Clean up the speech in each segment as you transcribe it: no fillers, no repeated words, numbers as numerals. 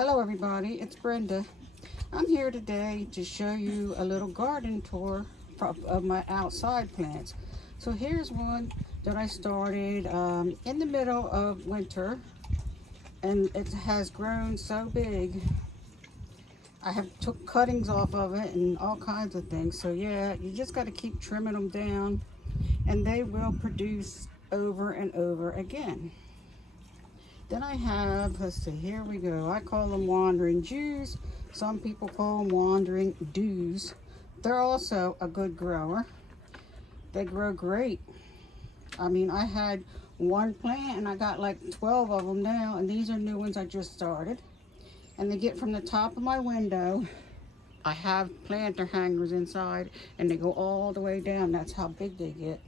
Hello everybody, it's Brenda. I'm here today to show you a little garden tour of my outside plants. So here's one that I started in the middle of winter, and it has grown so big. I have took cuttings off of it and all kinds of things. So yeah, you just got to keep trimming them down and they will produce over and over again. Then I have, let's see, here we go. I call them wandering Jews. Some people call them wandering dews. They're also a good grower. They grow great. I mean, I had one plant and I got like 12 of them now, and these are new ones I just started. And they get from the top of my window. I have planter hangers inside and they go all the way down. That's how big they get.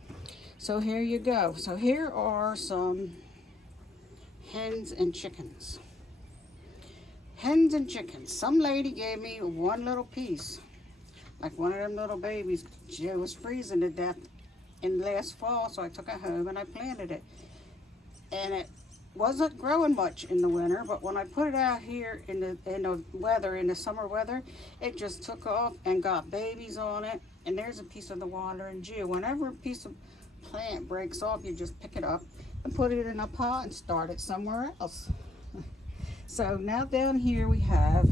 So here you go. So here are some hens and chickens. Hens and chickens. Some lady gave me one little piece, like one of them little babies. She was freezing to death in last fall, so I took it home and I planted it. And it wasn't growing much in the winter, but when I put it out here in the summer weather, it just took off and got babies on it. And there's a piece of the wandering Jew. Whenever a piece of plant breaks off, you just pick it up and put it in a pot and start it somewhere else. So now down here we have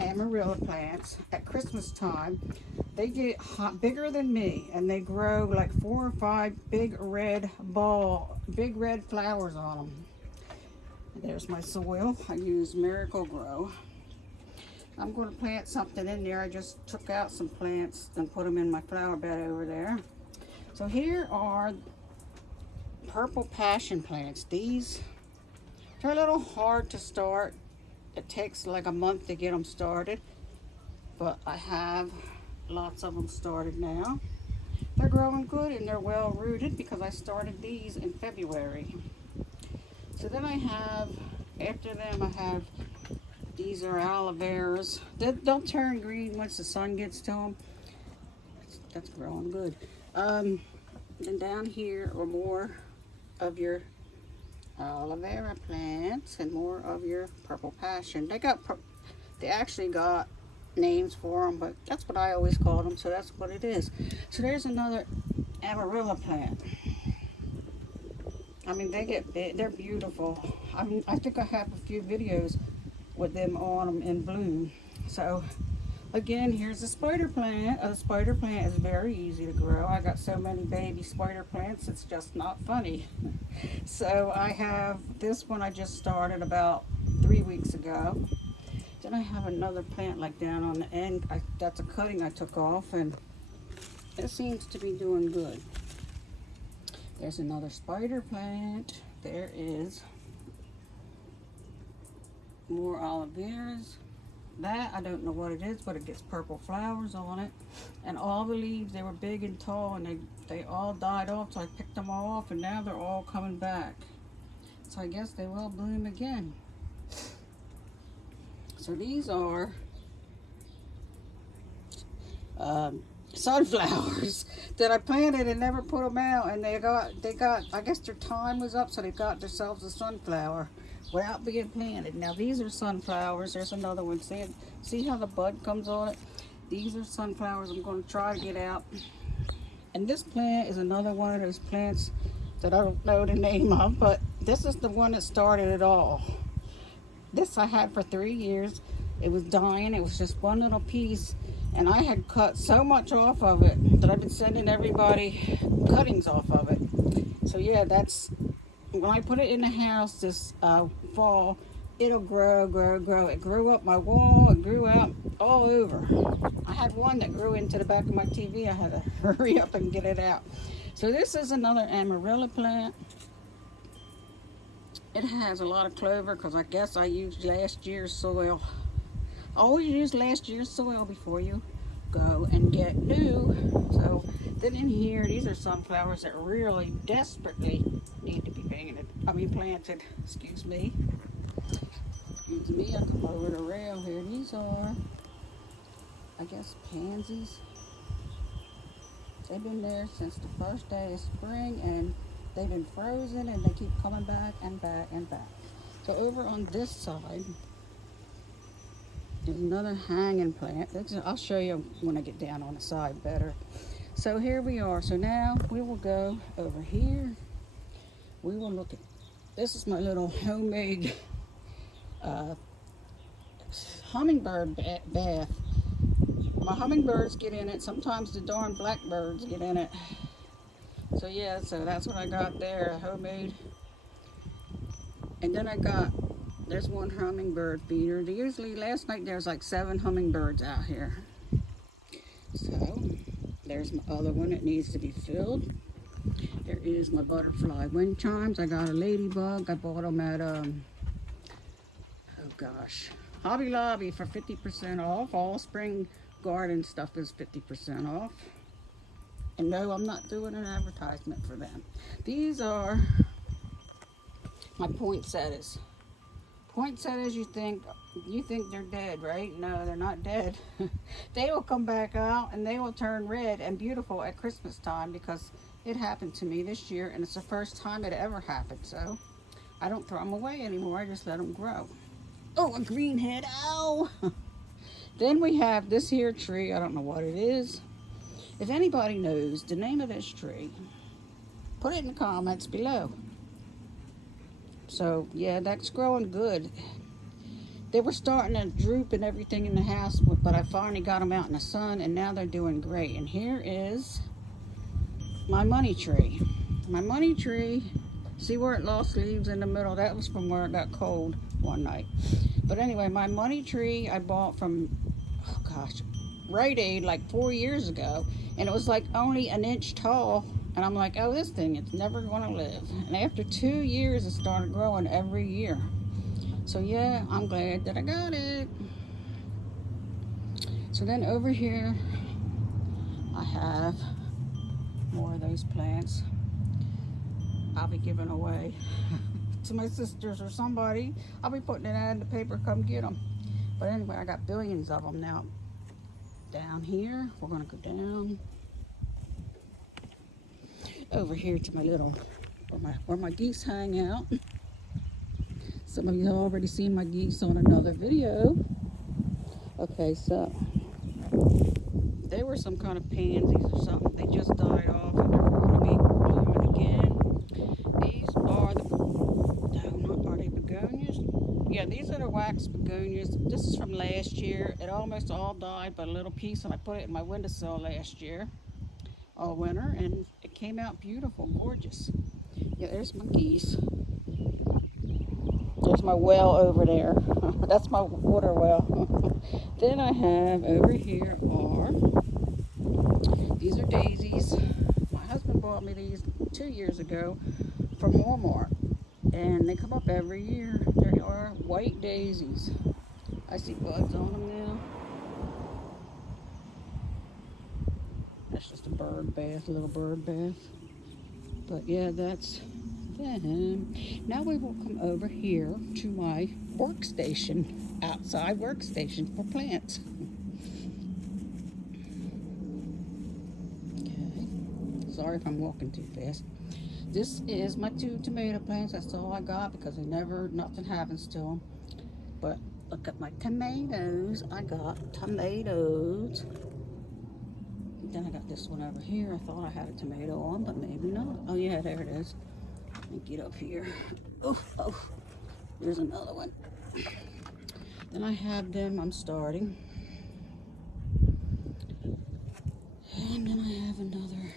amarilla plants. At Christmas time, they get bigger than me, and they grow like 4 or 5 big red flowers on them. There's my soil. I use Miracle Grow. I'm going to plant something in there. I just took out some plants and put them in my flower bed over there. So here are purple passion plants. These are a little hard to start. It takes like a month to get them started, but I have lots of them started now. They're growing good and they're well rooted because I started these in February. So then I have, after them I have, these are aloe veras. They'll turn green once the sun gets to them. That's growing good. Then down here are more of your aloe vera plants and more of your purple passion. They actually got names for them, but that's what I always call them, so that's what it is. So there's another amarilla plant. I mean, they get big. They're beautiful. I think I have a few videos with them on them in bloom. So again, here's a spider plant. A spider plant is very easy to grow. I got so many baby spider plants, it's just not funny. So I have this one I just started about 3 weeks ago. Then I have another plant like down on the end. That's a cutting I took off, and it seems to be doing good. There's another spider plant. There is more aloe veras. That, I don't know what it is, but it gets purple flowers on it. And all the leaves, they were big and tall, and they all died off, so I picked them all off, and now they're all coming back. So I guess they will bloom again. So these are sunflowers that I planted and never put them out, and they got, I guess their time was up, so they got themselves a sunflower without being planted. Now these are sunflowers. There's another one. See how the bud comes on it? These are sunflowers I'm going to try to get out. And this plant is another one of those plants that I don't know the name of, but this is the one that started it all. This I had for 3 years. It was dying. It was just one little piece, and I had cut so much off of it that I've been sending everybody cuttings off of it. So yeah, that's when I put it in the house this fall, it'll grow. It grew up my wall. It grew out all over. I had one that grew into the back of my TV. I had to hurry up and get it out. So this is another amarilla plant. It has a lot of clover because I guess I used last year's soil. Always use last year's soil before you go and get new. So then in here, these are sunflowers that really desperately need to be planted. Excuse me. I'll come over the rail here. These are, I guess, pansies. They've been there since the first day of spring, and they've been frozen, and they keep coming back and back and back. So over on this side, There's another hanging plant. I'll show you when I get down on the side better. So here we are. So now we will go over here. We will look at, this is my little homemade hummingbird bath. My hummingbirds get in it. Sometimes the darn blackbirds get in it. So yeah, so that's what I got there, homemade. And then I got, there's one hummingbird feeder. Usually last night there was like 7 hummingbirds out here. So there's my other one that needs to be filled. There is my butterfly wind chimes. I got a ladybug. I bought them at Hobby Lobby for 50% off. All spring garden stuff is 50% off. And no, I'm not doing an advertisement for them. These are my poinsettias. Poinsettias, you think they're dead, right? No, they're not dead. They will come back out and they will turn red and beautiful at Christmas time, because it happened to me this year and it's the first time it ever happened. So I don't throw them away anymore. I just let them grow. Oh, a greenhead. Ow! Then we have this here tree. I don't know what it is. If anybody knows the name of this tree, put it in the comments below. So yeah, that's growing good. They were starting to droop and everything in the house, but I finally got them out in the sun and now they're doing great. And here is my money tree. My money tree, see where it lost leaves in the middle? That was from where it got cold one night. But anyway, my money tree I bought from, Rite Aid like 4 years ago, and it was like only an inch tall. And I'm like, oh, this thing, it's never gonna live. And after 2 years, it started growing every year. So yeah, I'm glad that I got it. So then over here, I have more of those plants. I'll be giving away to my sisters or somebody. I'll be putting it out in the paper, come get them. But anyway, I got billions of them now. Down here, we're gonna go down over here to my little, where my geese hang out. Some of you have already seen my geese on another video. Okay, so they were some kind of pansies or something. They just died off and they're going to be blooming again. These are are they begonias? Yeah, these are the wax begonias. This is from last year. It almost all died but a little piece, and I put it in my windowsill last year, all winter, and it came out beautiful, gorgeous. Yeah, there's my geese. There's my well over there. That's my water well. Then I have over here these are daisies. My husband bought me these 2 years ago from Walmart, and they come up every year. They are white daisies. I see buds on them now. That's just a bird bath, a little bird bath. But yeah, that's them. Now we will come over here to my workstation, outside workstation for plants. Okay, sorry if I'm walking too fast. This is my 2 tomato plants. That's all I got because nothing happens to them. But look at my tomatoes. I got tomatoes. Then I got this one over here. I thought I had a tomato on, but maybe not. Oh yeah, there it is. Let me get up here. Oh, there's another one. Then I have them, I'm starting. And then I have another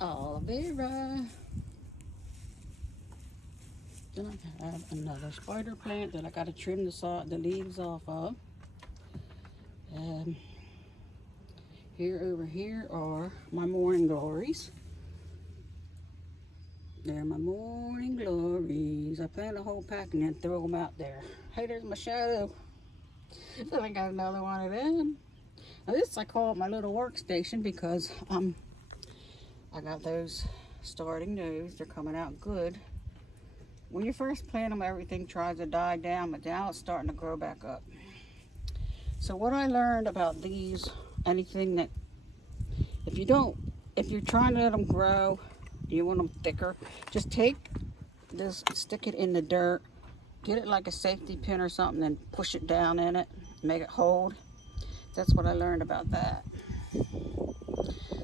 aloe vera. Then I have another spider plant that I got to trim the leaves off of. And over here are my morning glories. They're my morning glories. I plant a whole pack and then throw them out there. Hey, there's my shadow. Then I got another one of them. Now this I call my little workstation because I got those starting those. They're coming out good. When you first plant them, everything tries to die down, but now it's starting to grow back up. So what I learned about these, anything that, if you're trying to let them grow, you want them thicker, just take this, stick it in the dirt get it like a safety pin or something and push it down in it, make it hold. That's what I learned about that.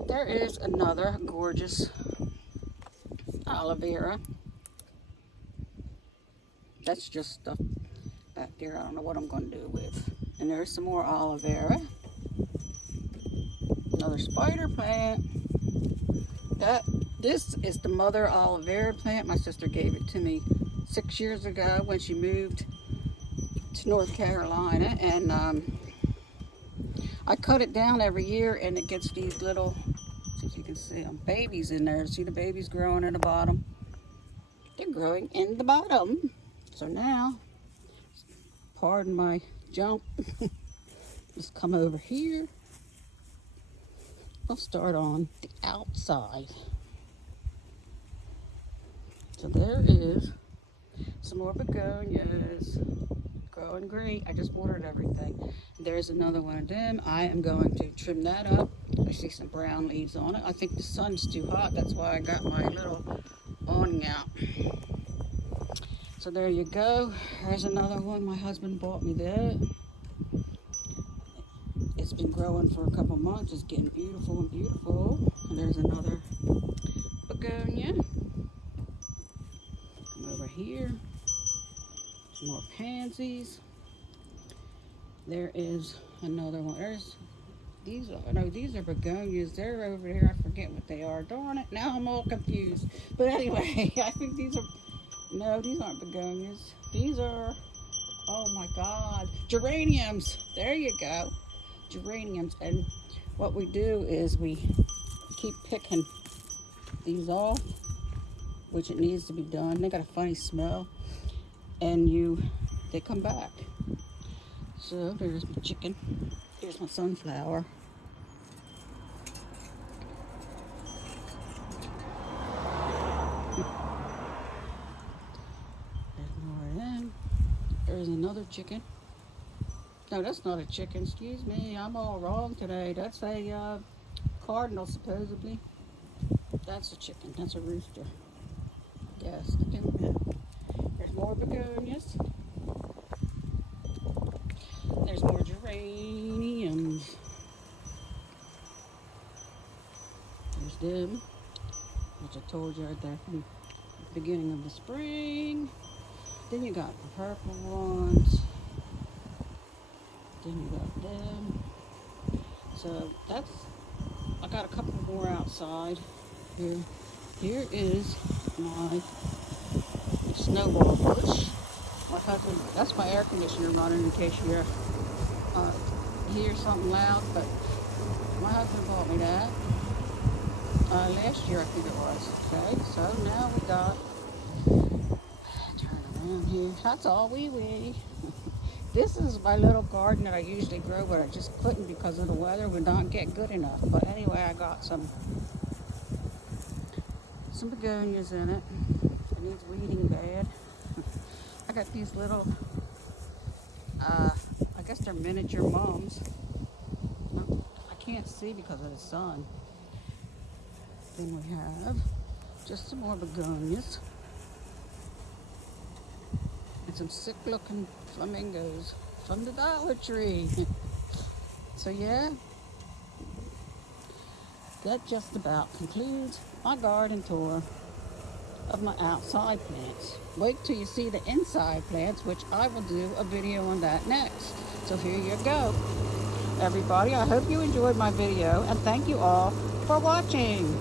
There is another gorgeous aloe vera. That's just stuff back there I don't know what I'm going to do with. And there's some more aloe vera. Another spider plant. This is the mother aloe vera plant. My sister gave it to me 6 years ago when she moved to North Carolina, and I cut it down every year, and it gets these little, see if you can see them, babies in there. See the babies growing in the bottom? They're growing in the bottom. So now, pardon my jump, just come over here. I'll start on the outside. So there is some more begonias growing great. I just watered everything. There's another one of them. I am going to trim that up. I see some brown leaves on it. I think the sun's too hot. That's why I got my little awning out. So there you go. There's another one. My husband bought me that. It's been growing for a couple months. It's getting beautiful and beautiful. And there's another begonia. Come over here. Some more pansies. There is another one. These are begonias. They're over here. I forget what they are. Darn it. Now I'm all confused. But anyway, I think these are, no, these aren't begonias. These are, oh my God, geraniums. There you go. Geraniums. And what we do is we keep picking these off, which it needs to be done. They got a funny smell, and they come back. So there's my chicken. Here's my sunflower. There's more of them. There's another chicken. No, that's not a chicken. Excuse me. I'm all wrong today. That's a cardinal, supposedly. That's a chicken. That's a rooster. Yes, I do that. There's more begonias. There's more geraniums. There's them, which I told you right there from the beginning of the spring. Then you got the purple ones. Then you got them. So I got a couple more outside here. Here is my snowball bush. My husband, that's my air conditioner running in case you hear something loud, but my husband bought me that last year, I think it was. Okay, so now we got, turn around here, that's all wee. This is my little garden that I usually grow, but I just couldn't because of the weather would not get good enough. But anyway, I got some begonias in it. It needs weeding bad. I got these little, I guess they're miniature mums. I can't see because of the sun. Then we have just some more begonias. And some sick looking flamingos from the Dollar Tree. So yeah, that just about concludes my garden tour of my outside plants. Wait till you see the inside plants, which I will do a video on that next. So here you go, everybody. I hope you enjoyed my video, and thank you all for watching.